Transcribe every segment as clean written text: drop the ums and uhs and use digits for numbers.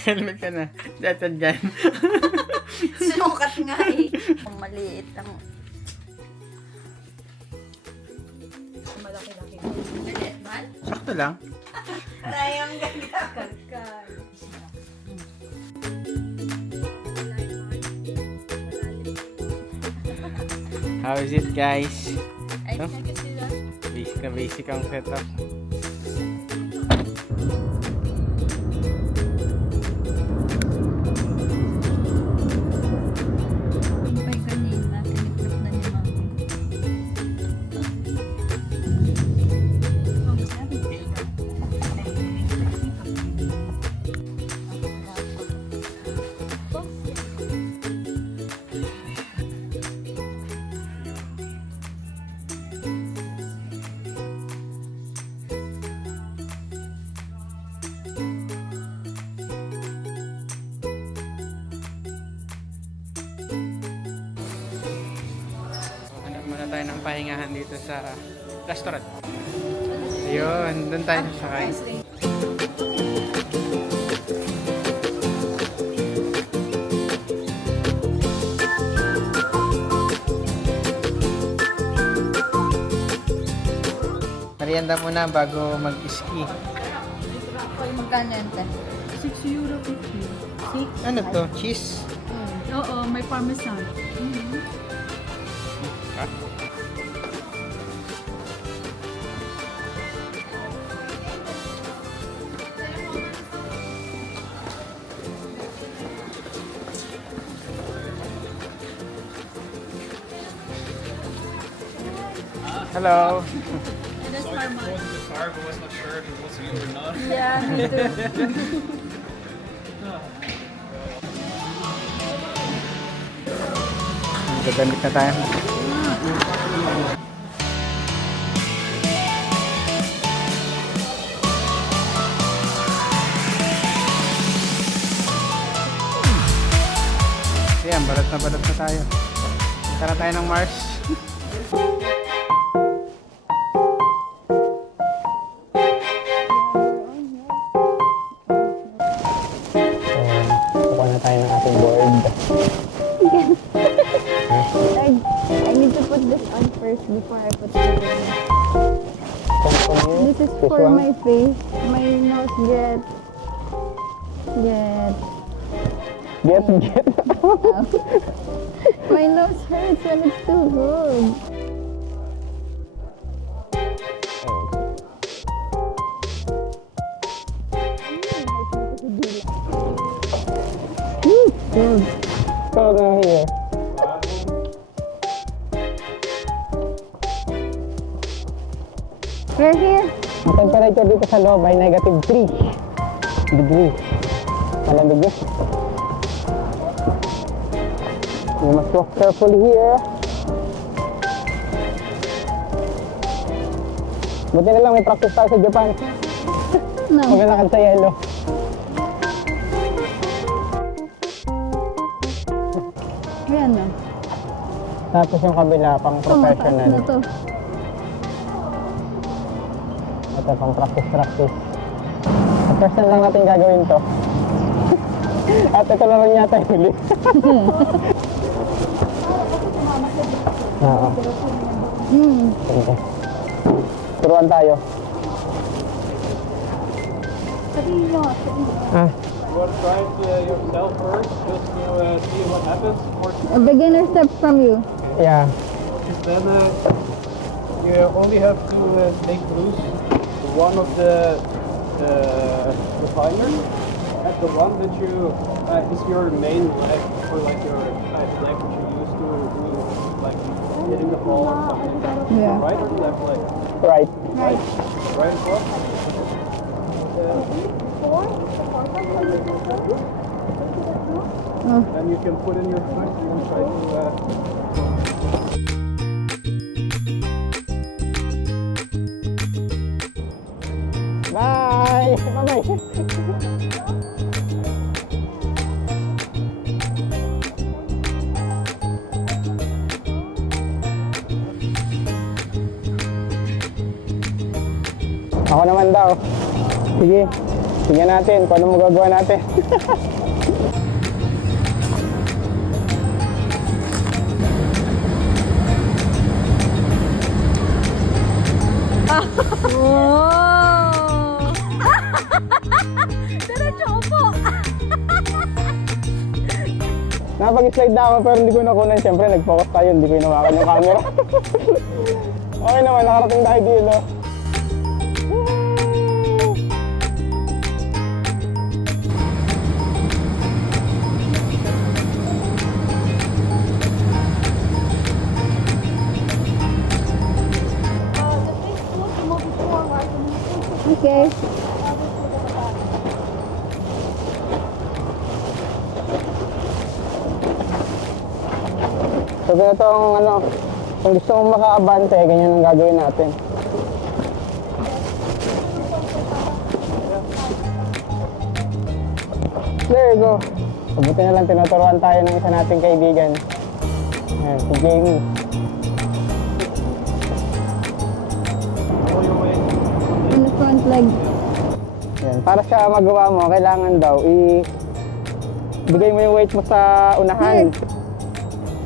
Naka-helmet ka na. Datad dyan. Sinukat nga eh. Maliit ang... Malaki-laki. Maliit man? Sakto lang. Rayang ganda. Karkar. How is it, guys? Ay, No? nagkat sila. Basic na basic ang setup. Ay, kanina. Tinitrip na ni Mami. Hanap muna tayo ng pahingahan dito sa restaurant. Ayun, doon tayo sasakay. Merienda muna bago mag-ski. Magkano yan, te? €6.50. Ano to? Cheese? Oo, may parmesan. Ah? Hello. That's parmesan. the car, but was not sure if it was you or not. Yeah, me too. Gagamit na tayo. Ayan, balat na tayo. Punta na tayo ng Mars. Kuha na tayo ng ating board. I need to put this on first before I put it in. This is for my face. My nose get. My nose hurts when it's too big. So, here. We're here. Ang temperature dito sa loob ay -3 degree. Malamig yun. You must walk carefully here. Buti na lang may practice tayo sa Japan. No. Maglalakad sa yelo. Ayan na. Tapos yung kabila pang professional. Na to. Ito pang practice. Sa first time lang natin gagawin to. At ito na rin yata yung huli. Oo. Sige. Turuan tayo. Ah, You want to try it yourself first, just to see what happens. A beginner steps from you. yeah. Then you only have to take loose one of the recliners, and the one that you is your main leg, or like your leg that you use to do like hitting the ball or something. Yeah. Right or left leg? Right. Right. Right as well. And you can put in your foot and then try to. Bye! Bye-bye! Ako naman daw. Sige. Tingnan natin kung ano magagawa natin. Oh! Diretso upo! Napag-slide na ako pero hindi ko nakunan. Siyempre, nag-focus tayo. Hindi ko inawakan yung camera. Okay naman, nakarating tayo dito. Okay. So, ganito ang ano, kung gusto mong makaabante, ganyan ang gagawin natin. There you go. Mabuti na lang tinuturuan tayo ng isa nating kaibigan. Ayan, si Jamie. Pull your weight. On the front leg. Yan. Para siya magawa mo, kailangan daw bigay mo yung weight mo sa unahan.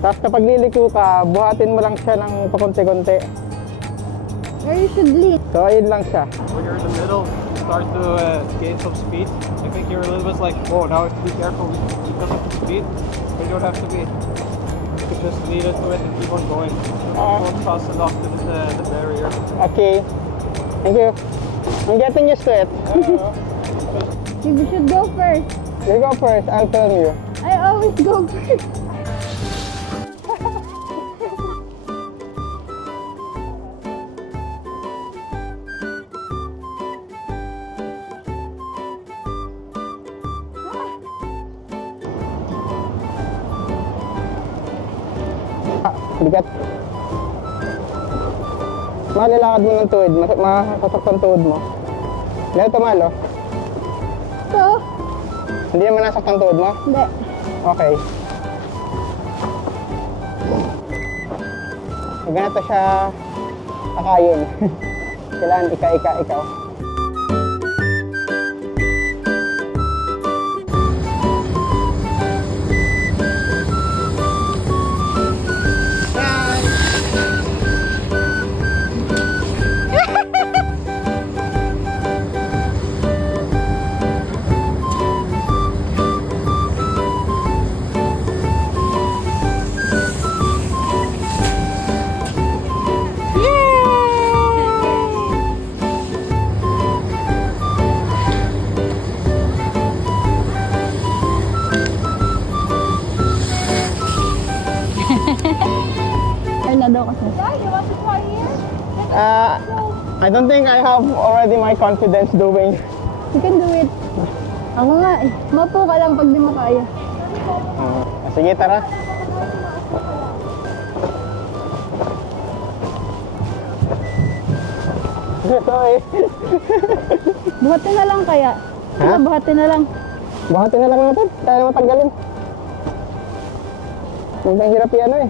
Tapos kapag liliko ka, buhatin mo lang siya ng pakunti-kunti. Or you should lean. So, ayun lang siya. When you're in the middle, you start to gain some speed. I think you're a little bit like, whoa, now I have to be careful because of the speed. But you don't have to be. You can just lead into it and keep on going. Don't cross enough to the barrier. Okay. Thank you. I'm getting used to it. You should go first. You go first, I'll film you. I always go first. Bigat. Malalakad mo ng tuhod, makakasaktan ang tuhod mo. Ganito malo. So, Hindi naman nasaktan ang tuhod mo? hindi. Okay. So, ganito siya akayin. Kailangan ikaw. Ay na daw kasi. I don't think I have already my confidence doing. You can do it. Ako nga eh. Mapo ka lang pag di mo kaya. Sige, tara. Sorry. Buhatin na lang kaya. Ha? Buhatin na lang. Buhatin na lang natin. Kaya naman tanggalin. Ang hirap yan eh.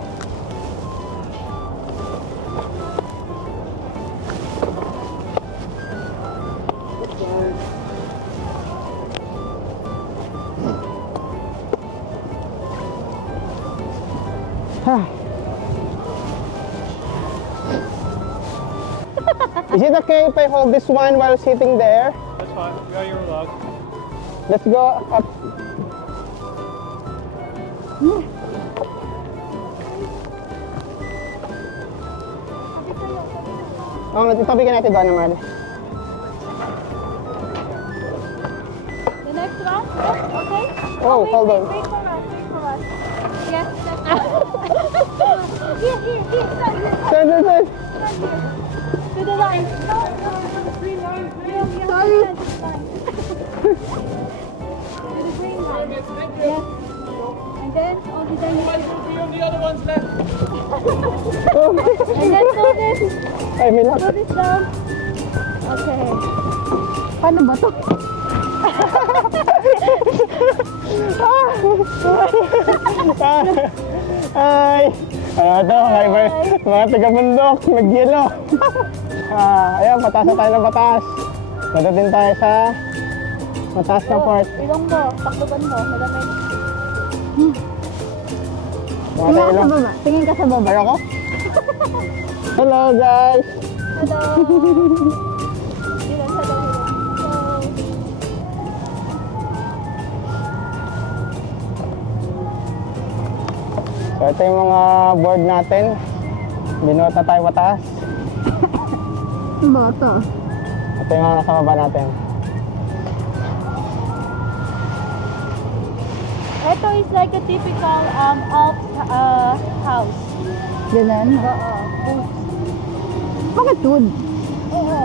Is it okay if I hold this one while sitting there? That's fine. Yeah, you're allowed. Let's go up. Oh, itabi ka natin ba naman? The next one? Okay? Oh, hold on. Wait for us. Wait for us. Yes, that's Here. Stand. To the line. No, the green line. Sorry. To the green line. Yes. And then, all the time. Three of the other ones left. And then do this. Ay, may lock. Do this down. Okay. Paano ba to? Ay! Ano to? Mga taga-bundok, nag-yelo. Ayan, patas na tayo ng patas. Nandun din tayo sa Mataas na part. Ilong mo, takloban mo, malamig. Mga Tingin ka sa ilong. baba. Tingin ka sa baba. Ayoko. Hello guys! Hello! Ilong, hello. So ito yung mga board natin. Binuot na tayo mataas. Bata. Ito yung mga nasa baba natin. Ito is like a typical Alps house. Ganun. Oo. Bakit wood? Oo.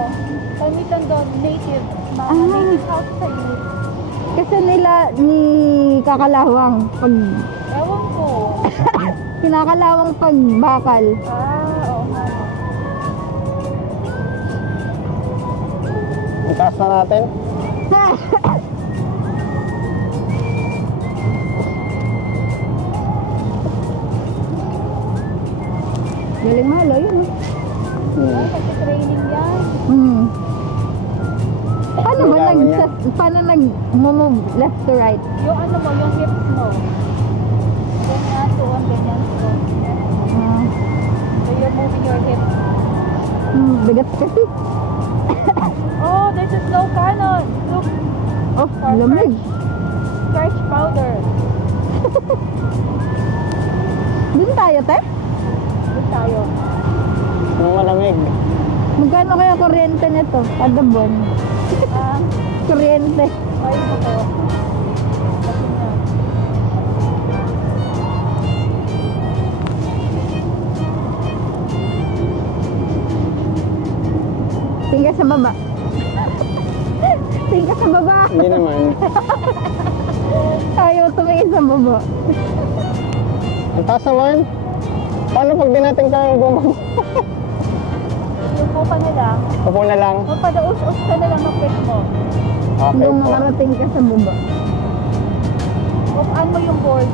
Kamitan doon, native. Mga Ah. native house sa iyo. Kasi nila ni kakalawang pag Ewan ko. kinakalawang pag bakal. Oo nga. Ang taas na natin. Galing malo yun. Ay, kasi training yan. Hmm. Paano ba Kailangan niya. paano nag-move left to right? Yung ano mo, yung hips mo. Ganyan, tuwan, ganyan, tuwan. Ah, So you're moving your hips. bigat kasi. Oh, there's a snow cannon. Look, Oh, lamig. starch powder. Doon tayo, te? Doon tayo. Nung malamig. Magkano kaya kuryente nito? Kada buwan. Ah, Kuryente. ay mo ko. Kasi nga. Tingka sa baba. Tingka sa baba. Hindi naman. Tayo tumingin sa baba. Ang taas naman. Paano pag di natin kaya bumaba? Yung po ka na lang. Upo na lang. Magpadaus-us ka na lang ng pwes mo. Okay Hanggang po. makarating ka sa baba. Upaan mo yung board.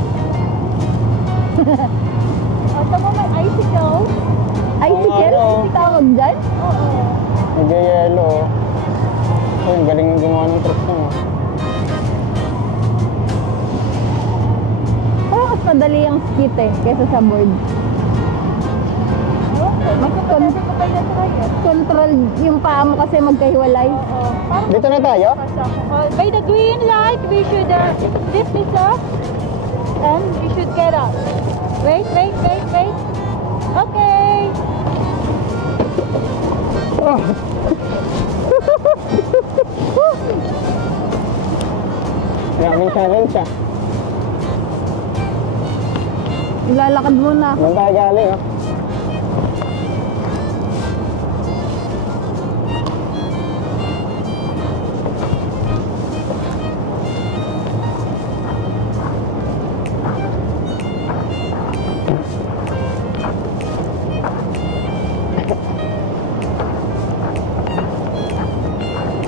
At mo may icicle. Icicle? Oo. Tawag dyan? Oo. Medyo yellow. Uy, galing yung gumawa ng truck mo. Parang mas madali yung skit eh, kesa sa board. Mas ko pa kayo na-try eh. Control yung paa mo kasi magkahiwalay. Oo. Parang Dito na tayo? by the green light, we should lift this up and we should get up. Wait. Okay. Oh. Daming challenge ah. Ilalakad muna ako. Doon tayo galing ah.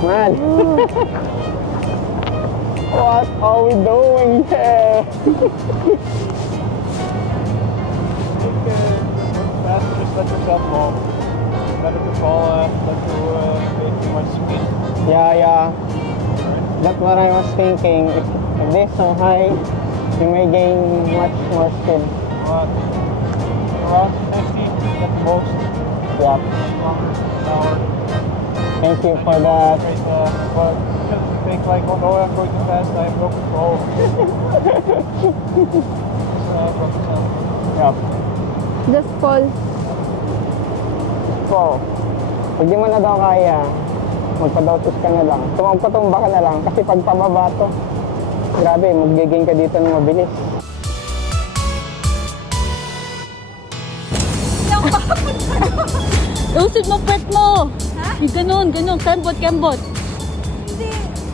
Man. What are we doing here? Fast, just let yourself fall. Better to fall than to make too much speed. Yeah. That's what I was thinking. If this so high, you may gain much more speed. Around 50 at the most. Yeah. Kilometers an hour. Thank you for that. Straight, but just think like, oh no, I'm going too fast. I have no control. Yeah. Just fall. So, pag di mo na daw kaya, magpa-dautos ka na lang. Tumagpatumba ka na lang kasi pag pababa to, grabe, mag-gain ka dito ng mabilis. Usid mo pet mo. Ha? Ganun. Kembot. Hindi,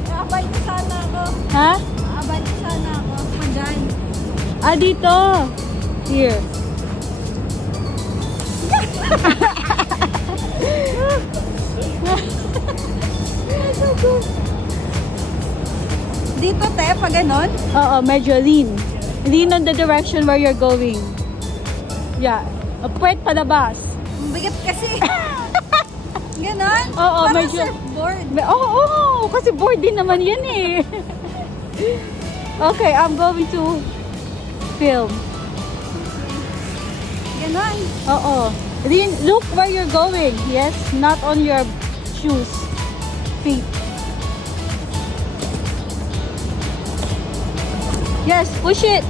aabay ko sana ako. Ha? Aabay ko sana ako. Magay. Ah, dito. Here. Dito, te, pa ganon? Oo, medyo lean. Lean on the direction where you're going. Yeah. Puwet palabas. Ang bigat kasi. Ganon? Oo, Parang medyo. surfboard. Oo, kasi board din naman yan eh. Okay, I'm going to film. Ganon. Oo. Look where you're going. Yes, not on your shoes. Feet. Yes, push it.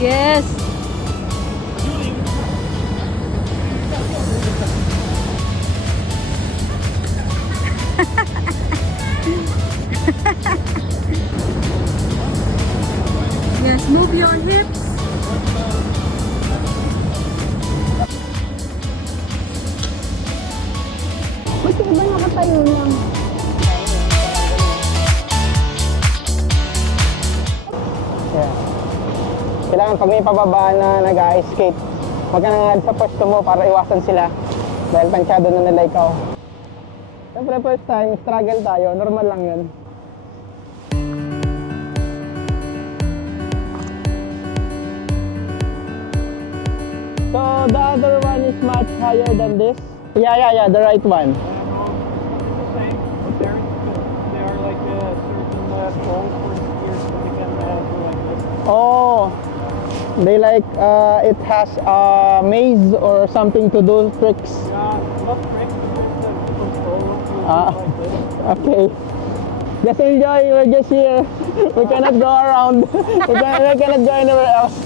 Yes. Yes, move your hips. Buti ba nakatayo lang? Yeah. Kailangan pag may pababaan na nag-ice skate, huwag ka nangad sa pwesto mo para iwasan sila. Dahil tansyado na nila ikaw. Siyempre first time, struggle tayo. Normal lang yun. So the other one is much higher than this? Yeah, the right one. They are like certain poles for skiers that they can do like this. Oh, they like it has a maze or something to do tricks. Yeah, not trick, just the control to Ah. like this. Okay. Just enjoy, we're just here. We cannot go around. We cannot go anywhere else.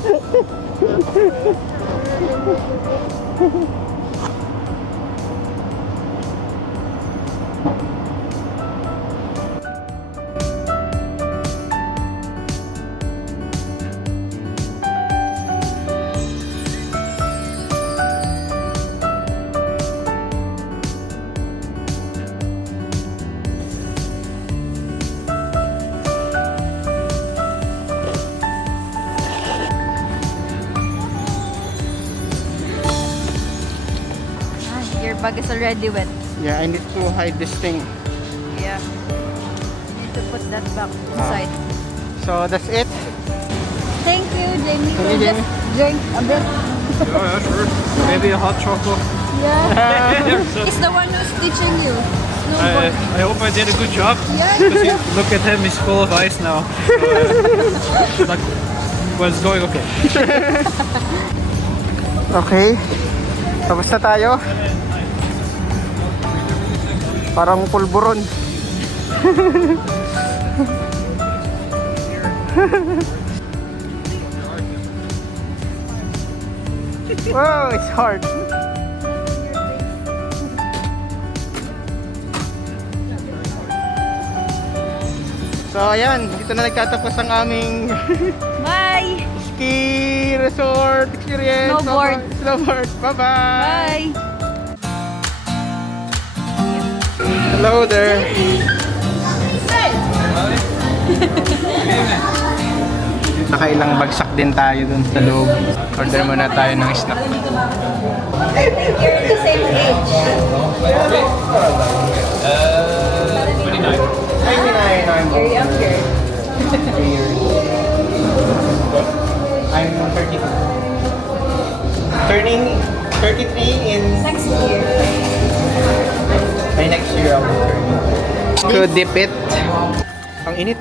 Your bag is already wet. Yeah, I need to hide this thing. Yeah. Need to put that back inside. So that's it. Thank you, Jamie. Thank you, We'll just drink a bit. Oh, yeah, sure. Maybe a hot chocolate. Yeah. He's the one who's teaching you. Snowboard. I hope I did a good job. Yeah. Because look at him, he's full of ice now. Like, well, it's going okay. Okay. Tapos na tayo. Parang pulburon. Wow, it's hard. So ayan, dito na nagtatapos ang aming Bye. ski resort experience. Snowboard. Snowboard. Bye-bye. Bye. Hello there. Nakailang bagsak din tayo dun sa loob. Order muna tayo ng snack. You're the same age. 29. 99. You're younger. I'm 32. Turning 33 in Next year. next year I'll be turning. Could dip it. Ang init.